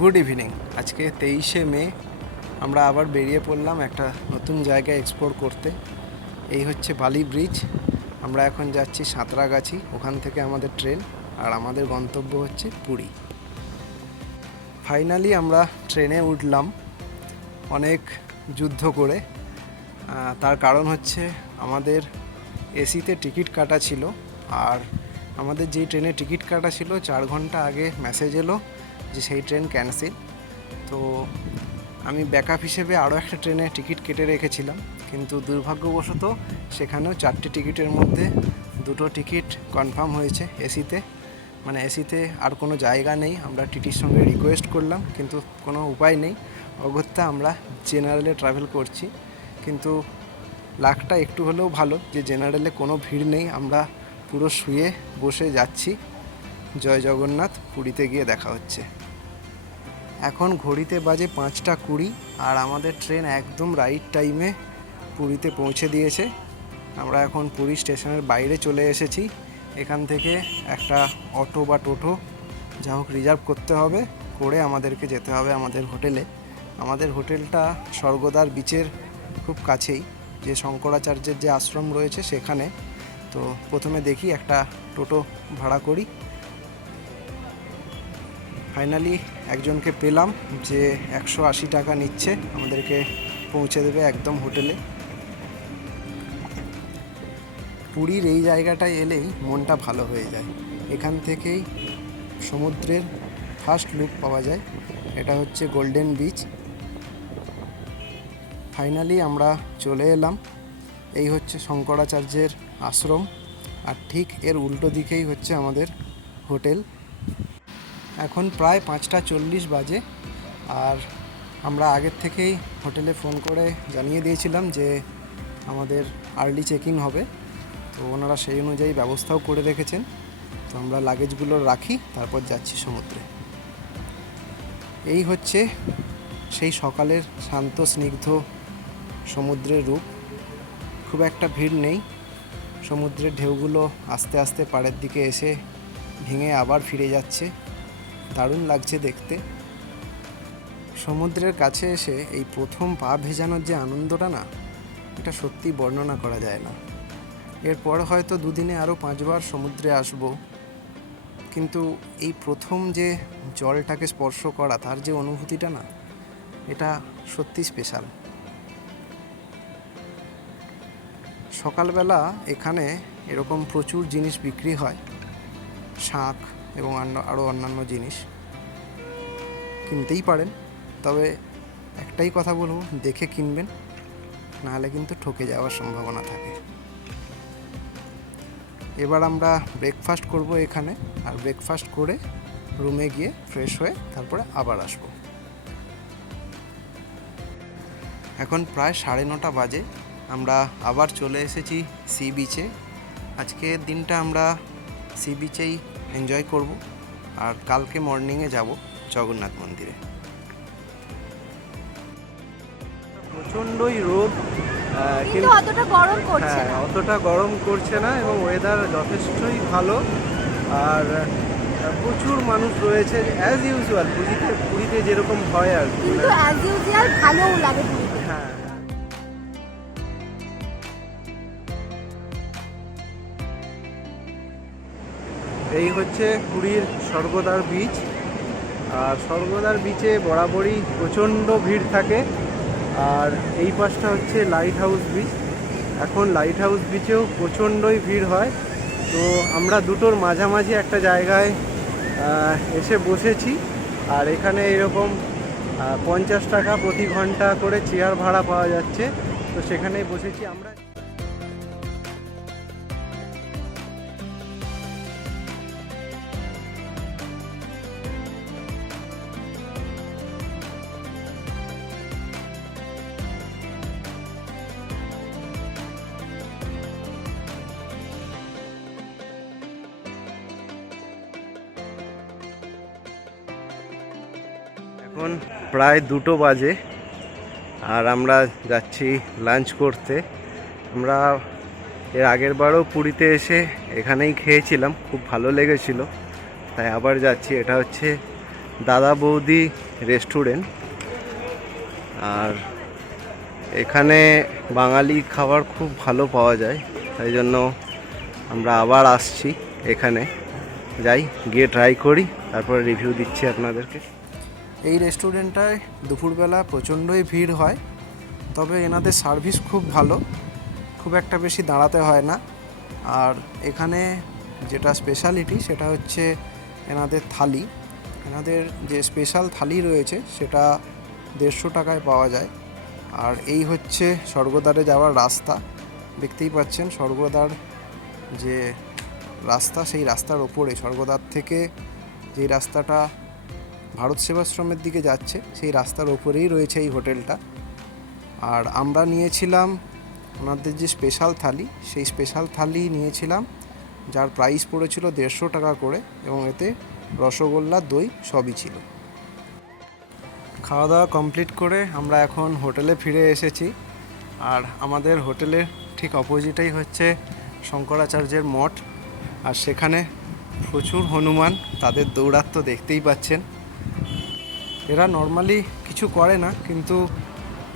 Good evening. আজকে 23শে মে আমরা আবার বেরিয়ে পড়লাম একটা নতুন জায়গায় এক্সপ্লোর করতে। এই হচ্ছে বালি ব্রিজ। আমরা এখন যাচ্ছি সাঁতরাগাছি, ওখান থেকে আমাদের ট্রেন, আর আমাদের গন্তব্য হচ্ছে পুরী। ফাইনালি আমরা ট্রেনে উঠলাম অনেক যুদ্ধ করে। তার কারণ হচ্ছে আমাদের এসিতে টিকিট কাটা ছিল, আর আমাদের যেই ট্রেনে টিকিট কাটা ছিল 4 ঘন্টা আগে মেসেজ এলো যে সেই ট্রেন ক্যান্সেল। তো আমি ব্যাকআপ হিসেবে আরও একটা ট্রেনে টিকিট কেটে রেখেছিলাম, কিন্তু দুর্ভাগ্যবশত সেখানেও 4টে টিকিটের মধ্যে 2টো টিকিট কনফার্ম হয়েছে এসিতে। মানে এসিতে আর কোনো জায়গা নেই। আমরা টিটির সঙ্গে রিকোয়েস্ট করলাম, কিন্তু কোনো উপায় নেই। অগত্যা আমরা জেনারেলে ট্রাভেল করছি, কিন্তু লাকটা একটু হলেও ভালো যে জেনারেলে কোনো ভিড় নেই। আমরা পুরো শুয়ে বসে যাচ্ছি। জয় জগন্নাথ। পুরীতে গিয়ে দেখা হচ্ছে। এখন ঘড়িতে বাজে 5টা 20, আর আমাদের ট্রেন একদম রাইট টাইমে পুরীতে পৌঁছে দিয়েছে। আমরা এখন পুরী স্টেশনের বাইরে চলে এসেছি। এখান থেকে একটা অটো বা টোটো যা হোক রিজার্ভ করতে হবে, করে আমাদেরকে যেতে হবে আমাদের হোটেলে। আমাদের হোটেলটা স্বর্গদ্বার বিচের খুব কাছেই, যে শঙ্করাচার্যের যে আশ্রম রয়েছে সেখানে। তো প্রথমে দেখি একটা টোটো ভাড়া করি। ফাইনালি একজনকে পেলাম যে 180 টাকা নিচ্ছে, আমাদেরকে পৌঁছে দেবে একদম হোটেলে। পুরীর এই জায়গাটায় এলেই মনটা ভালো হয়ে যায়। এখান থেকেই সমুদ্রের ফার্স্ট লুক পাওয়া যায়। এটা হচ্ছে গোল্ডেন বিচ। ফাইনালি আমরা চলে এলাম। এই হচ্ছে শঙ্করাচার্যের আশ্রম, আর ঠিক এর উল্টো দিকেই হচ্ছে আমাদের হোটেল। এখন প্রায় 5টা 40 বাজে, আর আমরা আগের থেকেই হোটেলে ফোন করে জানিয়ে দিয়েছিলাম যে আমাদের আর্লি চেক ইন হবে। তো ওনারা সেই অনুযায়ী ব্যবস্থাও করে রেখেছেন। তো আমরা লাগেজগুলো রাখি, তারপর যাচ্ছি সমুদ্রে। এই হচ্ছে সেই সকালের শান্ত স্নিগ্ধ সমুদ্রের রূপ। খুব একটা ভিড় নেই। সমুদ্রের ঢেউগুলো আস্তে আস্তে পাড়ের দিকে এসে ভেঙে আবার ফিরে যাচ্ছে। দারুণ লাগছে দেখতে। সমুদ্রের কাছে এসে এই প্রথম পা ভেজানোর যে আনন্দটা না, এটা সত্যি বর্ণনা করা যায় না। এরপর হয়তো দুদিনে আরও 5বার সমুদ্রে আসব, কিন্তু এই প্রথম যে জলটাকে স্পর্শ করা, তার যে অনুভূতিটা না, এটা সত্যি স্পেশাল। সকালবেলা এখানে এরকম প্রচুর জিনিস বিক্রি হয়, শাঁখ এবং আরও অন্যান্য জিনিস কিনতেই পারেন। তবে একটাই কথা বলবো, দেখে কিনবেন, নাহলে কিন্তু ঠকে যাওয়ার সম্ভাবনা থাকে। এবার আমরা ব্রেকফাস্ট করব এখানে, আর ব্রেকফাস্ট করে রুমে গিয়ে ফ্রেশ হয়ে তারপরে আবার আসব। এখন প্রায় 9:30 বাজে। আমরা আবার চলে এসেছি সি বিচে। আজকের দিনটা আমরা সি বিচেই এনজয় করব, আর কালকে মর্নিংয়ে যাব জগন্নাথ মন্দিরে। প্রচণ্ডই রোদ, কিন্তু অতটা গরম করছে না। অতটা গরম করছে না, এবং ওয়েদার যথেষ্টই ভালো। আর প্রচুর মানুষ রয়েছে অ্যাজ ইউজুয়াল, পুরীতে যেরকম হয় আর কি। কিন্তু অ্যাজ ইউজুয়াল ভালোও লাগে পুরীতে। হ্যাঁ, এই হচ্ছে পুরীর স্বর্গদ্বার বিচ। আর স্বর্গদ্বার বিচে বরাবরই প্রচণ্ড ভিড় থাকে। আর এই পাশটা হচ্ছে লাইট হাউস বিচ। এখন লাইট হাউস বিচেও প্রচণ্ডই ভিড় হয়। তো আমরা দুটোর মাঝামাঝি একটা জায়গায় এসে বসেছি, আর এখানে এরকম 50 টাকা প্রতি ঘন্টা করে চেয়ার ভাড়া পাওয়া যাচ্ছে। তো সেখানেই বসেছি আমরা। এখন প্রায় 2টো বাজে, আর আমরা যাচ্ছি লাঞ্চ করতে। আমরা এর আগের বারও পুরীতে এসে এখানেই খেয়েছিলাম, খুব ভালো লেগেছিল, তাই আবার যাচ্ছি। এটা হচ্ছে দাদা বৌদি রেস্টুরেন্ট। আর এখানে বাঙালি খাবার খুব ভালো পাওয়া যায়, তাই জন্য আমরা আবার আসছি এখানে। যাই, গিয়ে ট্রাই করি, তারপরে রিভিউ দিচ্ছি আপনাদেরকে। এই রেস্টুরেন্টটায় দুপুরবেলা প্রচণ্ডই ভিড় হয়, তবে এনাদের সার্ভিস খুব ভালো, খুব একটা বেশি দাঁড়াতে হয় না। আর এখানে যেটা স্পেশালিটি সেটা হচ্ছে এনাদের থালি। এনাদের যে স্পেশাল থালি রয়েছে সেটা 150 টাকায় পাওয়া যায়। আর এই হচ্ছে স্বর্গদ্বারে যাওয়ার রাস্তা, দেখতেই পাচ্ছেন স্বর্গদ্বার যে রাস্তা, সেই রাস্তার ওপরে স্বর্গদ্বার থেকে যে রাস্তাটা ভারত সেবাশ্রমের দিকে যাচ্ছে সেই রাস্তার ওপরেই রয়েছে এই হোটেলটা। আর আমরা নিয়েছিলাম ওনাদের যে স্পেশাল থালি, সেই স্পেশাল থালি নিয়েছিলাম, যার প্রাইস পড়েছিল 150 টাকা করে, এবং এতে রসগোল্লা, দই সবই ছিল। খাওয়া দাওয়া কমপ্লিট করে আমরা এখন হোটেলে ফিরে এসেছি। আর আমাদের হোটেলের ঠিক অপোজিটেই হচ্ছে শঙ্করাচার্যের মঠ, আর সেখানে প্রচুর হনুমান, তাদের দৌরাত্ম্য দেখতেই পাচ্ছেন। এরা নর্মালি কিছু করে না, কিন্তু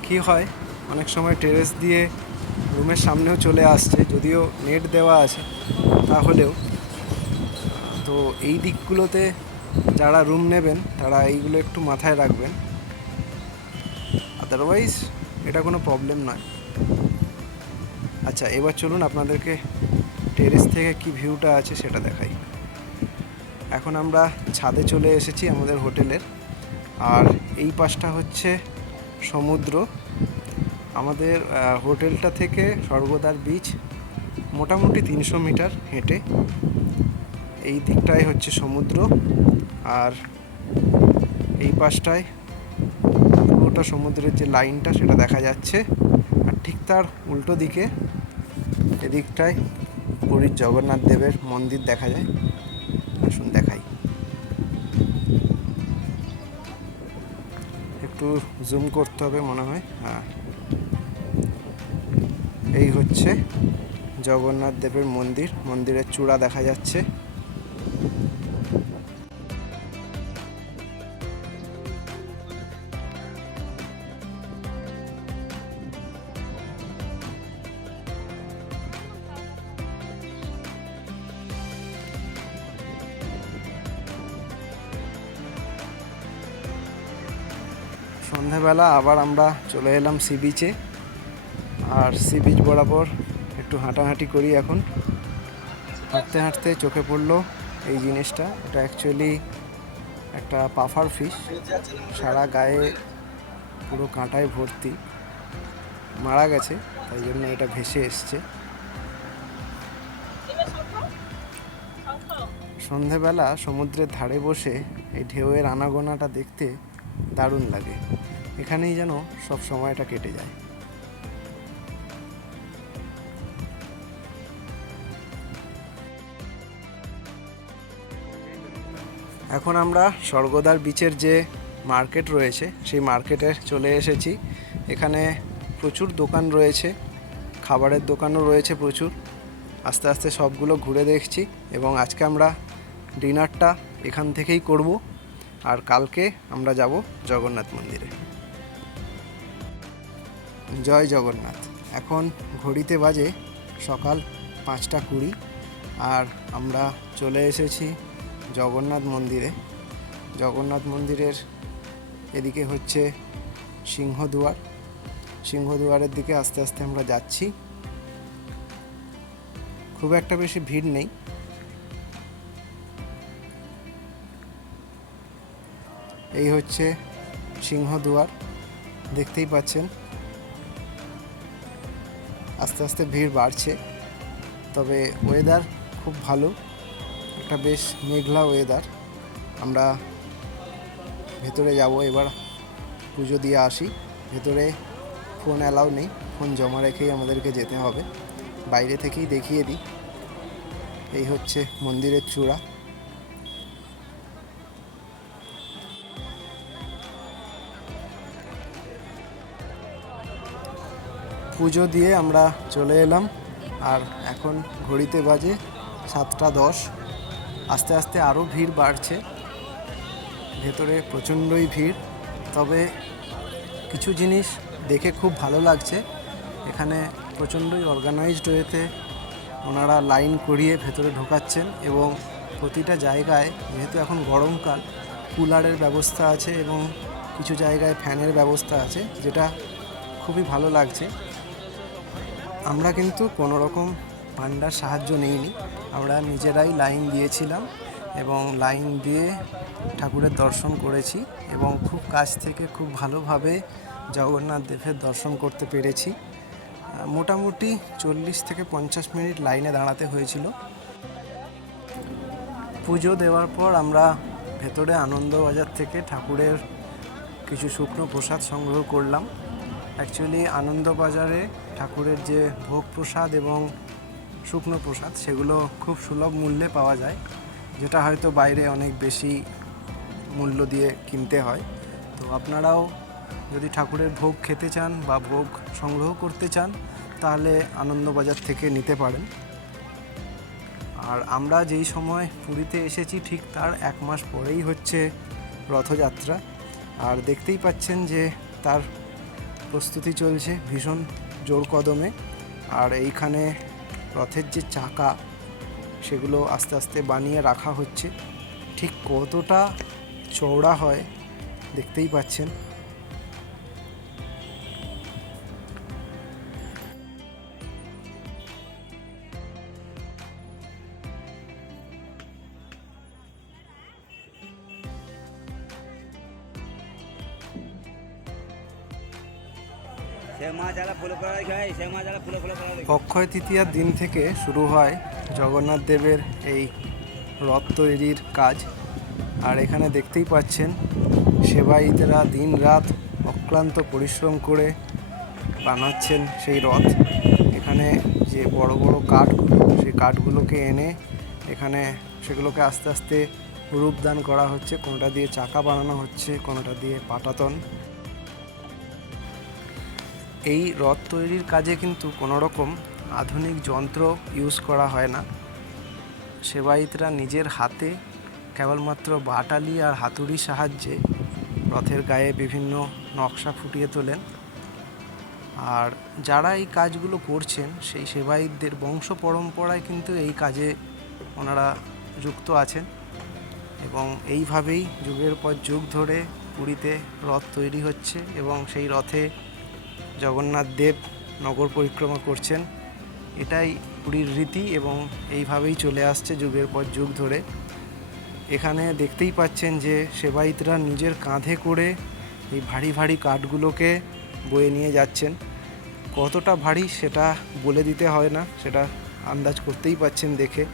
কি হয় অনেক সময় টেরেস দিয়ে রুমের সামনেও চলে আসছে, যদিও নেট দেওয়া আছে তাহলেও। তো এই দিকগুলোতে যারা রুম নেবেন তারা এইগুলো একটু মাথায় রাখবেন, আদারওয়াইজ এটা কোনো প্রবলেম নয়। আচ্ছা, এবার চলুন আপনাদেরকে টেরেস থেকে কি ভিউটা আছে সেটা দেখাই। এখন আমরা ছাদে চলে এসেছি আমাদের হোটেলের, আর এই পাশটা হচ্ছে সমুদ্র। আমাদের হোটেলটা থেকে স্বর্গদ্বার বিচ মোটামুটি 300 মিটার হেঁটে। এই দিকটায় হচ্ছে সমুদ্র, আর এই পাশটায় পুরোটা সমুদ্রের যে লাইনটা সেটা দেখা যাচ্ছে। আর ঠিক তার উল্টো দিকে এদিকটায় পুরীর জগন্নাথ দেবের মন্দির দেখা যায়। আসুন দেখাই, একটু জুম করতে হবে মনে হয়। হ্যাঁ, এই হচ্ছে জগন্নাথ দেবের মন্দির, মন্দিরের চূড়া দেখা যাচ্ছে। সন্ধ্যাবেলা আবার আমরা চলে এলাম সি বিচে, আর সি বিচ বরাবর একটু হাঁটাহাঁটি করি। এখন হাঁটতে হাঁটতে চোখে পড়লো এই জিনিসটা, এটা অ্যাকচুয়ালি একটা পাফার ফিশ, সারা গায়ে পুরো কাঁটায় ভর্তি, মারা গেছে তাই জন্য এটা ভেসে এসছে। সন্ধেবেলা সমুদ্রের ধারে বসে এই ঢেউয়ের আনাগোনাটা দেখতে দারুণ লাগে, এখানেই যেন সব সময়টা কেটে যায়। এখন আমরা স্বর্গদ্বার বিচের যে মার্কেট রয়েছে সেই মার্কেটে চলে এসেছি। এখানে প্রচুর দোকান রয়েছে, খাবারের দোকানও রয়েছে প্রচুর। আস্তে আস্তে সবগুলো ঘুরে দেখছি, এবং আজকে আমরা ডিনারটা এখান থেকেই করব, আর কালকে আমরা যাব জগন্নাথ মন্দিরে। জয় জগন্নাথ। এখন ঘড়িতে বাজে সকাল 5টা 20, আর আমরা চলে এসেছি জগন্নাথ মন্দিরে। জগন্নাথ মন্দিরের এদিকে হচ্ছে সিংহদুয়ার, সিংহদুয়ারের দিকে আস্তে আস্তে আমরা যাচ্ছি। খুব একটা বেশি ভিড় নেই। এই হচ্ছে সিংহদুয়ার, দেখতেই পাচ্ছেন আস্তে আস্তে ভিড় বাড়ছে, তবে ওয়েদার খুব ভালো, একটা বেশ মেঘলা ওয়েদার। আমরা ভেতরে যাব এবার, পুজো দিয়ে আসি। ভেতরে ফোন অ্যালাউ নেই, ফোন জমা রেখেই আমাদেরকে যেতে হবে। বাইরে থেকেই দেখিয়ে দিই, এই হচ্ছে মন্দিরের চূড়া। পুজো দিয়ে আমরা চলে এলাম, আর এখন ঘড়িতে বাজে 7টা 10। আস্তে আস্তে আরও ভিড় বাড়ছে, ভেতরে প্রচণ্ডই ভিড়, তবে কিছু জিনিস দেখে খুব ভালো লাগছে। এখানে প্রচণ্ডই অর্গানাইজড ওয়েতে ওনারা লাইন করিয়ে ভেতরে ঢোকাচ্ছেন এবং প্রতিটা জায়গায়, যেহেতু এখন গরমকাল, কুলারের ব্যবস্থা আছে এবং কিছু জায়গায় ফ্যানের ব্যবস্থা আছে, যেটা খুবই ভালো লাগছে। আমরা কিন্তু কোনো রকম পান্ডার সাহায্য নিইনি, আমরা নিজেরাই লাইন দিয়েছিলাম এবং লাইন দিয়ে ঠাকুরের দর্শন করেছি এবং খুব কাছ থেকে খুব ভালোভাবে জগন্নাথ দেবের দর্শন করতে পেরেছি। মোটামুটি 40 থেকে 50 মিনিট লাইনে দাঁড়াতে হয়েছিল। পুজো দেওয়ার পর আমরা ভেতরে আনন্দবাজার থেকে ঠাকুরের কিছু শুকনো প্রসাদ সংগ্রহ করলাম। অ্যাকচুয়ালি আনন্দবাজারে ঠাকুরের যে ভোগ প্রসাদ এবং শুকনো প্রসাদ সেগুলো খুব সুলভ মূল্যে পাওয়া যায়, যেটা হয়তো বাইরে অনেক বেশি মূল্য দিয়ে কিনতে হয়। তো আপনারাও যদি ঠাকুরের ভোগ খেতে চান বা ভোগ সংগ্রহ করতে চান তাহলে আনন্দবাজার থেকে নিতে পারেন। আর আমরা যেই সময় পুরীতে এসেছি ঠিক তার 1 মাস পরেই হচ্ছে রথযাত্রা, আর দেখতেই পাচ্ছেন যে তার প্রস্তুতি চলছে ভীষণ জোর কদমে। আর এইখানে রথের যে চাকা সেগুলো আস্তে আস্তে বানিয়ে রাখা হচ্ছে। ঠিক কতটা চওড়া হয় দেখতেই পাচ্ছেন। অক্ষয় তৃতীয়ার দিন থেকে শুরু হয় জগন্নাথ দেবের এই রথ তৈরির কাজ। আর এখানে দেখতেই পাচ্ছেন সেবায়িতেরা দিন রাত অক্লান্ত পরিশ্রম করে বানাচ্ছেন সেই রথ। এখানে যে বড় বড় কাঠগুলো, সেই কাঠগুলোকে এনে এখানে সেগুলোকে আস্তে আস্তে রূপদান করা হচ্ছে। কোনোটা দিয়ে চাকা বানানো হচ্ছে, কোনোটা দিয়ে পাটাতন। এই রথ তৈরির কাজে কিন্তু কোনো রকম আধুনিক যন্ত্র ইউজ করা হয় না। সেবায়িতরা নিজের হাতে কেবলমাত্র বাটালি আর হাতুড়ির সাহায্যে রথের গায়ে বিভিন্ন নকশা ফুটিয়ে তোলেন। আর যারা এই কাজগুলো করছেন সেই সেবায়িতদের বংশ পরম্পরায় কিন্তু এই কাজে ওনারা যুক্ত আছেন এবং এইভাবেই যুগের পর যুগ ধরে পুরীতে রথ তৈরি হচ্ছে এবং সেই রথে জগন্নাথ দেব নগর পরিক্রমা করছেন। এটাই পুরীর রীতি এবং এইভাবেই চলে আসছে যুগের পর যুগ ধরে। এখানে দেখতেই পাচ্ছেন যে সেবায়িতরা নিজের কাঁধে করে এই ভারী ভারী কাঠগুলোকে বয়ে নিয়ে যাচ্ছেন। কতটা ভারী সেটা বলে দিতে হয় না, সেটা আন্দাজ করতেই পাচ্ছেন দেখে।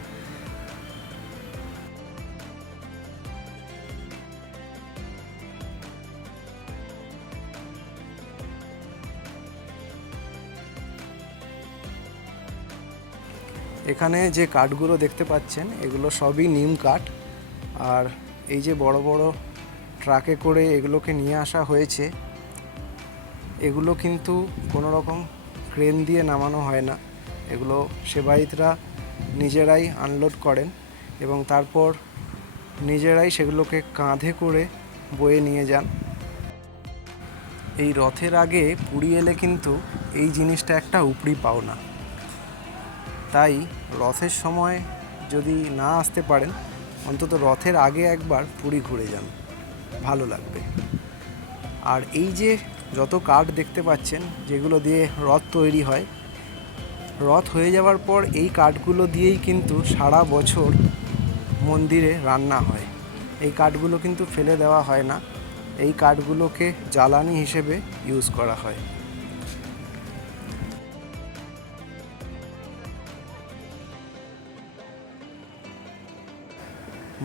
এখানে যে কাঠগুলো দেখতে পাচ্ছেন এগুলো সবই নিম কাঠ। আর এই যে বড় বড় ট্রাকে করে এগুলোকে নিয়ে আসা হয়েছে, এগুলো কিন্তু কোনো রকম ক্রেন দিয়ে নামানো হয় না। এগুলো সেবায়িতরা নিজেরাই আনলোড করেন এবং তারপর নিজেরাই সেগুলোকে কাঁধে করে বয়ে নিয়ে যান। এই রথের আগে পুরী এলে কিন্তু এই জিনিসটা একটা উপরি পাওনা। তাই রথের সময় যদি না আসতে পারেন অন্তত রথের আগে একবার পুরী ঘুরে যান, ভালো লাগবে। আর এই যে যত কাঠ দেখতে পাচ্ছেন যেগুলো দিয়ে রথ তৈরি হয়, রথ হয়ে যাওয়ার পর এই কাঠগুলো দিয়েই কিন্তু সারা বছর মন্দিরে রান্না হয়। এই কাঠগুলো কিন্তু ফেলে দেওয়া হয় না, এই কাঠগুলোকে জ্বালানি হিসেবে ইউজ করা হয়।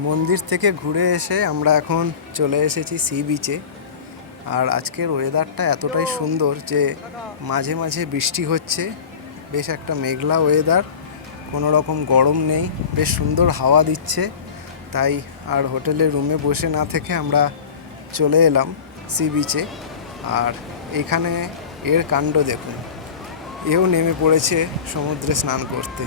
মন্দির থেকে ঘুরে এসে আমরা এখন চলে এসেছি সি বিচে। আর আজকের ওয়েদারটা এতটাই সুন্দর যে মাঝে মাঝে বৃষ্টি হচ্ছে, বেশ একটা মেঘলা ওয়েদার, কোনো রকম গরম নেই, বেশ সুন্দর হাওয়া দিচ্ছে। তাই আর হোটেলের রুমে বসে না থেকে আমরা চলে এলাম সি বিচে। আর এখানে এর কাণ্ড দেখুন, এও নেমে পড়েছে সমুদ্রে স্নান করতে।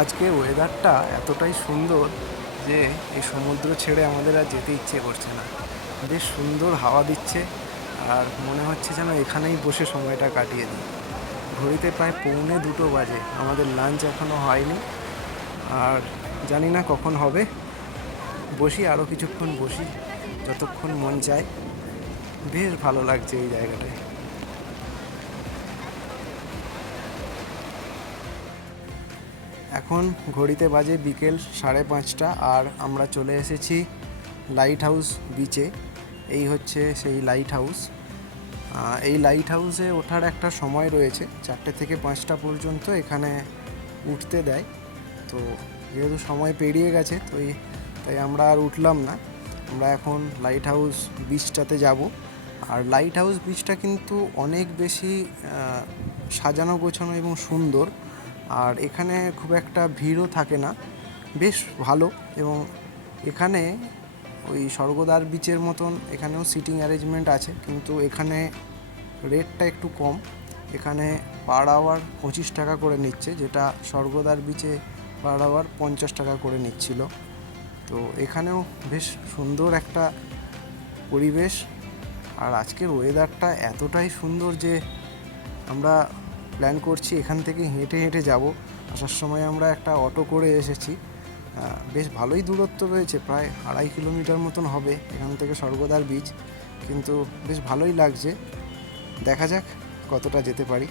আজকে ওয়েদারটা এতটাই সুন্দর যে এই সমুদ্র ছেড়ে আমাদের আর যেতে ইচ্ছে করছে না। বেশ সুন্দর হাওয়া দিচ্ছে আর মনে হচ্ছে যেন এখানেই বসে সময়টা কাটিয়ে দিই। ঘড়িতে প্রায় 1:45 বাজে, আমাদের লাঞ্চ এখনও হয়নি আর জানি না কখন হবে। বসি আরও কিছুক্ষণ বসি, যতক্ষণ মন চায়। বেশ ভালো লাগছে এই জায়গাটায়। এখন ঘড়িতে বাজে বিকেল 5:30 আর আমরা চলে এসেছি লাইট হাউস বিচে। এই হচ্ছে সেই লাইট হাউস। এই লাইট হাউসে ওঠার একটা সময় রয়েছে, 4টে থেকে 5টা পর্যন্ত এখানে উঠতে দেয়। তো যেহেতু সময় পেরিয়ে গেছে তাই আমরা আর উঠলাম না। আমরা এখন লাইট হাউস বিচটাতে যাব। আর লাইট হাউস বিচটা কিন্তু অনেক বেশি সাজানো গোছানো এবং সুন্দর। আর এখানে খুব একটা ভিড়ও থাকে না, বেশ ভালো। এবং এখানে ওই স্বর্গদ্বার বিচের মতন এখানেও সিটিং অ্যারেঞ্জমেন্ট আছে, কিন্তু এখানে রেটটা একটু কম। এখানে পার আওয়ার 25 টাকা করে নিচ্ছে, যেটা স্বর্গদ্বার বিচে পার আওয়ার 50 টাকা করে নিচ্ছিল। তো এখানেও বেশ সুন্দর একটা পরিবেশ। আর আজকের ওয়েদারটা এতটাই সুন্দর যে আমরা প্ল্যান করছি এখান থেকে হেঁটে হেঁটে যাব। আসার সময় আমরা একটা অটো করে এসেছি। বেশ ভালোই দূরত্ব রয়েছে, প্রায় 2.5 কিলোমিটার মতন হবে এখান থেকে স্বর্গদ্বার বিচ, কিন্তু বেশ ভালোই লাগছে। দেখা যাক কতটা যেতে পারি।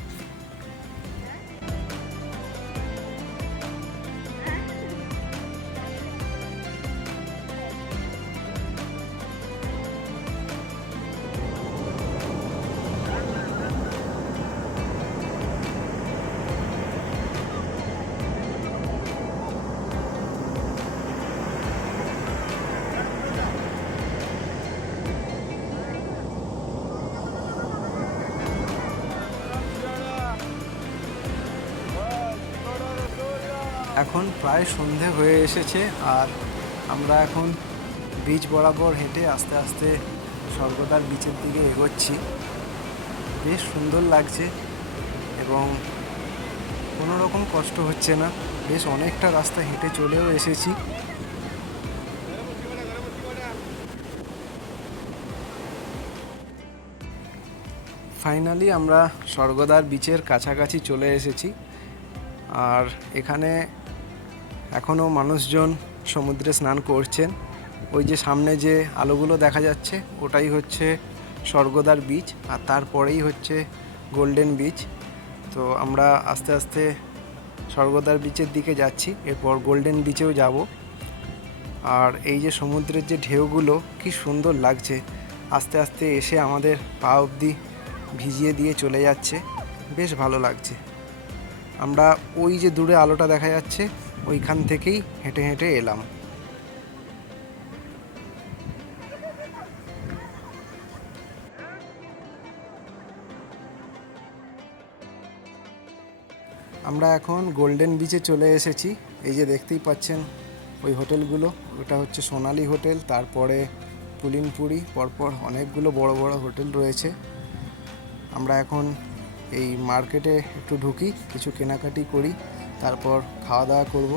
এখন প্রায় সন্ধে হয়ে এসেছে আর আমরা এখন বিচ বরাবর হেঁটে আস্তে আস্তে স্বর্গদ্বার বিচের দিকে এগোচ্ছি। বেশ সুন্দর লাগছে এবং কোনো রকম কষ্ট হচ্ছে না। বেশ অনেকটা রাস্তা হেঁটে চলেও এসেছি। ফাইনালি আমরা স্বর্গদ্বার বিচের কাছাকাছি চলে এসেছি। আর এখানে এখনও মানুষজন সমুদ্রে স্নান করছেন। ওই যে সামনে যে আলোগুলো দেখা যাচ্ছে ওটাই হচ্ছে স্বর্গদ্বার বিচ, আর তারপরেই হচ্ছে গোল্ডেন বিচ। তো আমরা আস্তে আস্তে স্বর্গদ্বার বিচের দিকে যাচ্ছি, এরপর গোল্ডেন বিচেও যাব। আর এই যে সমুদ্রের যে ঢেউগুলো কি সুন্দর লাগছে, আস্তে আস্তে এসে আমাদের পা অবধি ভিজিয়ে দিয়ে চলে যাচ্ছে। বেশ ভালো লাগছে। আমরা ওই যে দূরে আলোটা দেখা যাচ্ছে ওইখান থেকেই হেঁটে হেঁটে এলাম। আমরা এখন গোল্ডেন বিচে চলে এসেছি। এই যে দেখতেই পাচ্ছেন ওই হোটেলগুলো, ওটা হচ্ছে সোনালি হোটেল, তারপরে পুলিনপুরি, পরপর অনেকগুলো বড় বড় হোটেল রয়েছে। আমরা এখন এই মার্কেটে একটু ঢুকি, কিছু কেনাকাটি করি, তারপর খাওয়া দাওয়া করব।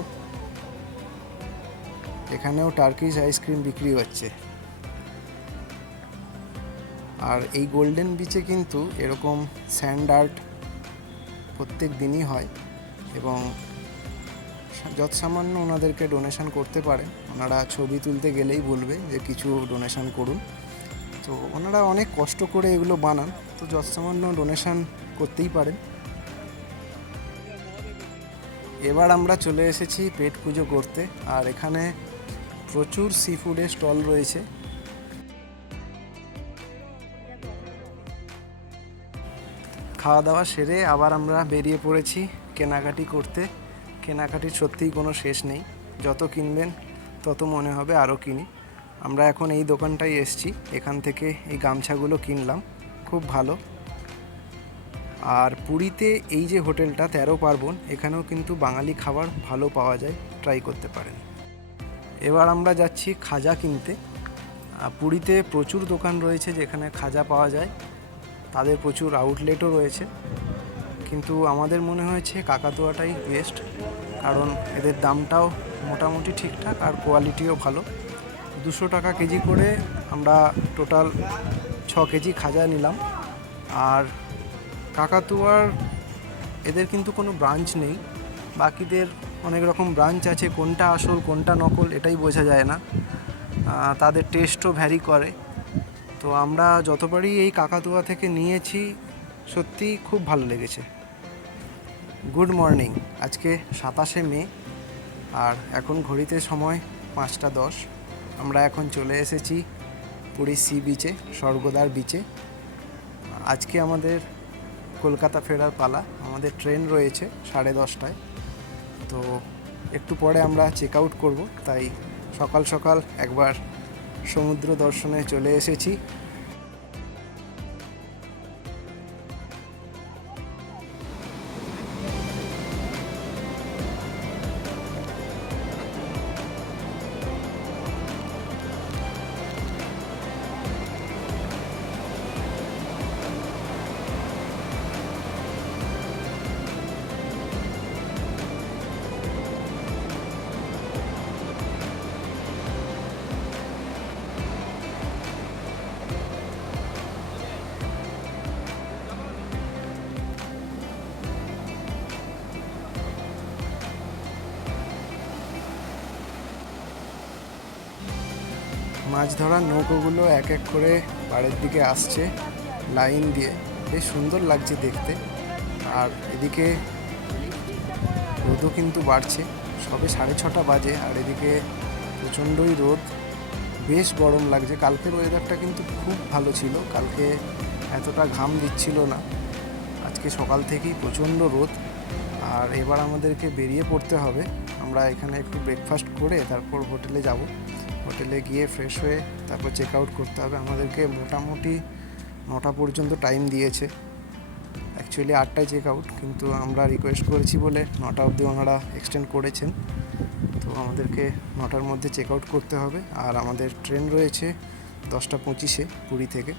এখানেও টার্কিশ আইসক্রিম বিক্রি হচ্ছে। আর এই গোল্ডেন বিচে কিন্তু এরকম স্যান্ড আর্ট প্রত্যেক দিনই হয় এবং যৎসামান্য ওনাদেরকে ডোনেশন করতে পারেন। ওনারা ছবি তুলতে গেলেই বলবে যে কিছু ডোনেশন করুন। তো ওনারা অনেক কষ্ট করে এগুলো বানান, তো যৎসামান্য ডোনেশন করতেই পারেন। এবার আমরা চলে এসেছি পেট পুজো করতে। আর এখানে প্রচুর সি ফুডের স্টল রয়েছে। খাওয়া দাওয়া সেরে আবার আমরা বেরিয়ে পড়েছি কেনাকাটি করতে। কেনাকাটির সত্যিই কোনো শেষ নেই, যত কিনবেন তত মনে হবে আরও কিনি। আমরা এখন এই দোকানটায় এসেছি, এখান থেকে এই গামছাগুলো কিনলাম, খুব ভালো। আর পুরীতে এই যে হোটেলটা 13 পার্বণ, এখানেও কিন্তু বাঙালি খাবার ভালো পাওয়া যায়, ট্রাই করতে পারেন। এবার আমরা যাচ্ছি খাজা কিনতে। পুরীতে প্রচুর দোকান রয়েছে যেখানে খাজা পাওয়া যায়, তাদের প্রচুর আউটলেটও রয়েছে, কিন্তু আমাদের মনে হয়েছে কাকাতুয়াটাই বেস্ট, কারণ এদের দামটাও মোটামুটি ঠিকঠাক আর কোয়ালিটিও ভালো। 200 টাকা কেজি করে আমরা টোটাল 6 কেজি খাজা নিলাম। আর কাকাতুয়ার এদের কিন্তু কোনো ব্রাঞ্চ নেই, বাকিদের অনেক রকম ব্রাঞ্চ আছে, কোনটা আসল কোনটা নকল এটাই বোঝা যায় না। তাদের টেস্টও ভ্যারি করে। তো আমরা যতবারই এই কাকাতুয়া থেকে নিয়েছি সত্যি খুব ভালো লেগেছে। গুড মর্নিং, আজকে 27শে মে আর এখন ঘড়িতে সময় 5টা 10। আমরা এখন চলে এসেছি পুরী সি বিচে, স্বর্গদ্বার বিচে। আজকে আমাদের কলকাতা ফেরার পালা, আমাদের ট্রেন রয়েছে 10:30টায়। তো একটু পরে আমরা চেক আউট করবো, তাই সকাল সকাল একবার সমুদ্র দর্শনে চলে এসেছি। মাছ ধরার নৌকোগুলো এক এক করে পাড়ের দিকে আসছে লাইন দিয়ে, বেশ সুন্দর লাগছে দেখতে। আর এদিকে রোদও কিন্তু বাড়ছে, সবে 6:30 বাজে আর এদিকে প্রচণ্ডই রোদ, বেশ গরম লাগছে। কালকের ওয়েদারটা কিন্তু খুব ভালো ছিল, কালকে এতটা ঘাম দিচ্ছিল না। আজকে সকাল থেকেই প্রচণ্ড রোদ। আর এবার আমাদেরকে বেরিয়ে পড়তে হবে। আমরা এখানে একটু ব্রেকফাস্ট করে তারপর হোটেলে যাব। হোটেলে গিয়ে ফ্রেশ হয়ে তারপর চেক আউট করতে হবে। আমাদেরকে মোটামুটি 9টা পর্যন্ত টাইম দিয়েছে, অ্যাকচুয়ালি 8টায় চেক আউট, কিন্তু আমরা রিকোয়েস্ট করেছি বলে 9টা অবধি ওনারা এক্সটেন্ড করেছেন। তো আমাদেরকে 9টার মধ্যে চেক আউট করতে হবে। আর আমাদের ট্রেন রয়েছে 10টা 25-এ পুরী থেকে।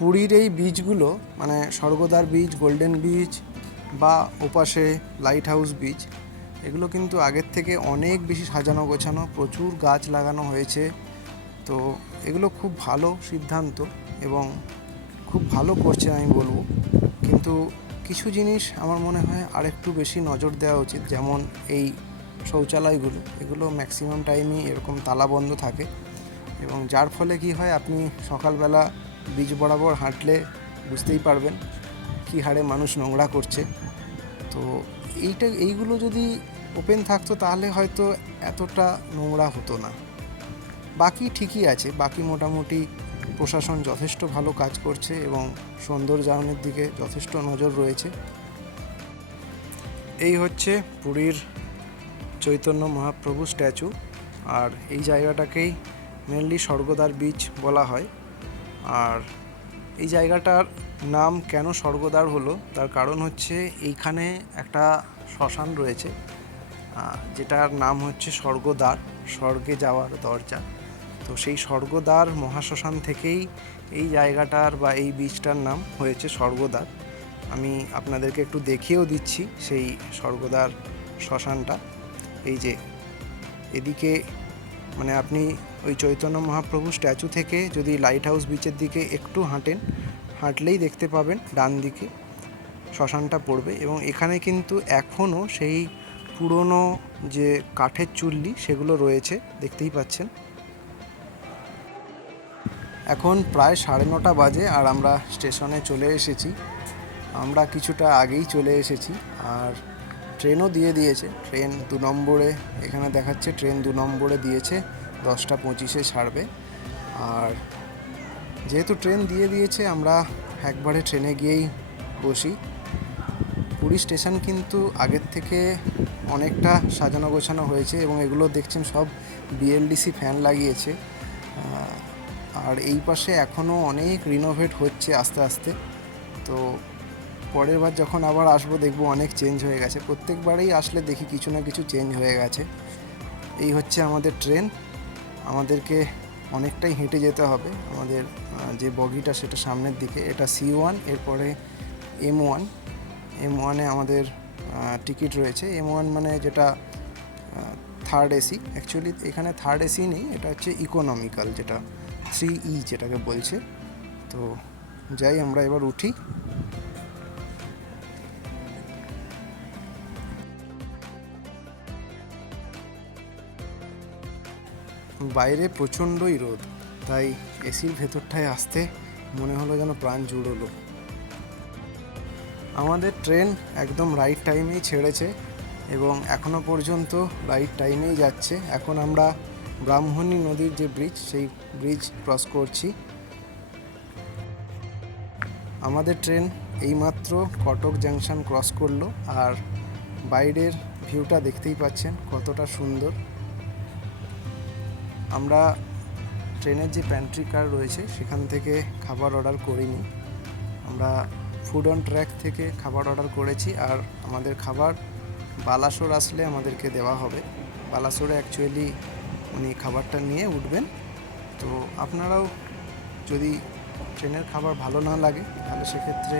পুরীর এই বিচগুলো মানে স্বর্গদ্বার বিচ, গোল্ডেন বিচ বা ওপাশে লাইট হাউস বিচ, এগুলো কিন্তু আগের থেকে অনেক বেশি সাজানো গোছানো, প্রচুর গাছ লাগানো হয়েছে। তো এগুলো খুব ভালো সিদ্ধান্ত এবং খুব ভালো করছে আমি বলবো। কিন্তু কিছু জিনিস আমার মনে হয় আরেকটু বেশি নজর দেওয়া উচিত, যেমন এই শৌচালয়গুলো, এগুলো ম্যাক্সিমাম টাইমই এরকম তালাবন্ধ থাকে এবং যার ফলে কি হয়, আপনি সকালবেলা বিচ বরাবর হাঁটলে বুঝতেই পারবেন কী হারে মানুষ নোংরা করছে। তো এইগুলো যদি ওপেন থাকতো তাহলে হয়তো এতটা নোংরা হতো না। বাকি ঠিকই আছে, বাকি মোটামুটি প্রশাসন যথেষ্ট ভালো কাজ করছে এবং সৌন্দর্যায়নের দিকে যথেষ্ট নজর রয়েছে। এই হচ্ছে পুরীর চৈতন্য মহাপ্রভু স্ট্যাচু, আর এই জায়গাটাকেই মেনলি স্বর্গদ্বার বিচ বলা হয়। আর এই জায়গাটার নাম কেন স্বর্গদ্বার হলো তার কারণ হচ্ছে এইখানে একটা শ্মশান রয়েছে, যেটার নাম হচ্ছে স্বর্গদ্বার, স্বর্গে যাওয়ার দরজা। তো সেই স্বর্গদ্বার মহাশ্মশান থেকেই এই জায়গাটার বা এই বিচটার নাম হয়েছে স্বর্গদ্বার। আমি আপনাদেরকে একটু দেখিয়েও দিচ্ছি সেই স্বর্গদ্বার শ্মশানটা। এই যে এদিকে মানে আপনি ওই চৈতন্য মহাপ্রভু স্ট্যাচু থেকে যদি লাইট হাউস বিচের দিকে একটু হাঁটলেই দেখতে পাবেন ডান দিকে শ্মশানটা পড়বে। এবং এখানে কিন্তু এখনও সেই পুরনো যে কাঠের চুল্লি সেগুলো রয়েছে, দেখতেই পাচ্ছেন। এখন প্রায় 9:30 বাজে আর আমরা স্টেশনে চলে এসেছি। আমরা কিছুটা আগেই চলে এসেছি আর ট্রেনও দিয়ে দিয়েছে। ট্রেন 2 নম্বরে এখানে দেখাচ্ছে, ট্রেন 2 নম্বরে দিয়েছে, 10টা 25-এ ছাড়বে। আর যেহেতু ট্রেন দিয়ে দিয়েছে আমরা একবারে ট্রেনে গিয়েই বসি। পুরী স্টেশন কিন্তু আগের থেকে অনেকটা সাজানো গোছানো হয়েছে এবং এগুলো দেখছেন সব বিএলডিসি ফ্যান লাগিয়েছে। আর এই পাশে এখনও অনেক রিনোভেট হচ্ছে আস্তে আস্তে। তো পরের বার যখন আবার আসবো দেখবো অনেক চেঞ্জ হয়ে গেছে। প্রত্যেকবারেই আসলে দেখি কিছু না কিছু চেঞ্জ হয়ে গেছে। এই হচ্ছে আমাদের ট্রেন। আমাদেরকে অনেকটাই হেঁটে যেতে হবে। আমাদের যে বগিটা সেটা সামনের দিকে, এটা C1, এরপরে M1 আমাদের টিকিট রয়েছে। M1 মানে যেটা থার্ড এসি। অ্যাকচুয়ালি এখানে থার্ড এসি নেই, এটা হচ্ছে ইকোনমিক্যাল, যেটা 3E যেটাকে বলছে। তো যাই, আমরা এবার উঠি। বাইরে প্রচণ্ডই রোদ, তাই এসির ভেতরটায় আসতে মনে হলো যেন প্রাণ জুড়লো। আমাদের ট্রেন একদম রাইট টাইমেই ছেড়েছে এবং এখনও পর্যন্ত রাইট টাইমেই যাচ্ছে। এখন আমরা ব্রাহ্মণী নদীর যে ব্রিজ, সেই ব্রিজ ক্রস করছি। আমাদের ট্রেন এইমাত্র কটক জাংশন ক্রস করলো, আর বাইরের ভিউটা দেখতেই পাচ্ছেন কতটা সুন্দর। আমরা ট্রেনের যে প্যান্ট্রি কার রয়েছে সেখান থেকে খাবার অর্ডার করিনি, আমরা ফুড অন ট্র্যাক থেকে খাবার অর্ডার করেছি। আর আমাদের খাবার বালাসোর আসলে আমাদেরকে দেওয়া হবে। বালাসোরে অ্যাকচুয়ালি উনি খাবারটা নিয়ে উঠবেন। তো আপনারাও যদি ট্রেনের খাবার ভালো না লাগে তাহলে সেক্ষেত্রে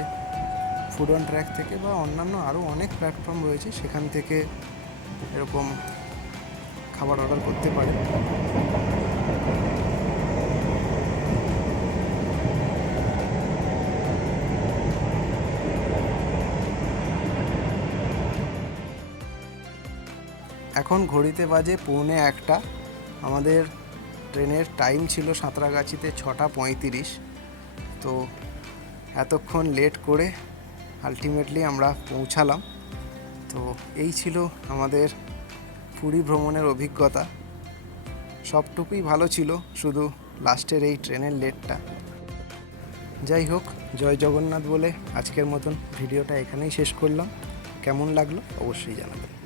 ফুড অন ট্র্যাক থেকে বা অন্যান্য আরও অনেক প্ল্যাটফর্ম রয়েছে, সেখান থেকে এরকম খাবার অর্ডার করতে পারেন। এখন ঘড়িতে বাজে 1:45। আমাদের ট্রেনের টাইম ছিল সাঁতরাগাছিতে 6:35। তো এতক্ষণ লেট করে আলটিমেটলি আমরা পৌঁছালাম। তো এই ছিল আমাদের পুরী ভ্রমণের অভিজ্ঞতা। সবটুকুই ভালো ছিল, শুধু লাস্টের এই ট্রেনের লেটটা। যাই হোক, জয় জগন্নাথ বলে আজকের মতন ভিডিওটা এখানেই শেষ করলাম। কেমন লাগলো অবশ্যই জানাবেন।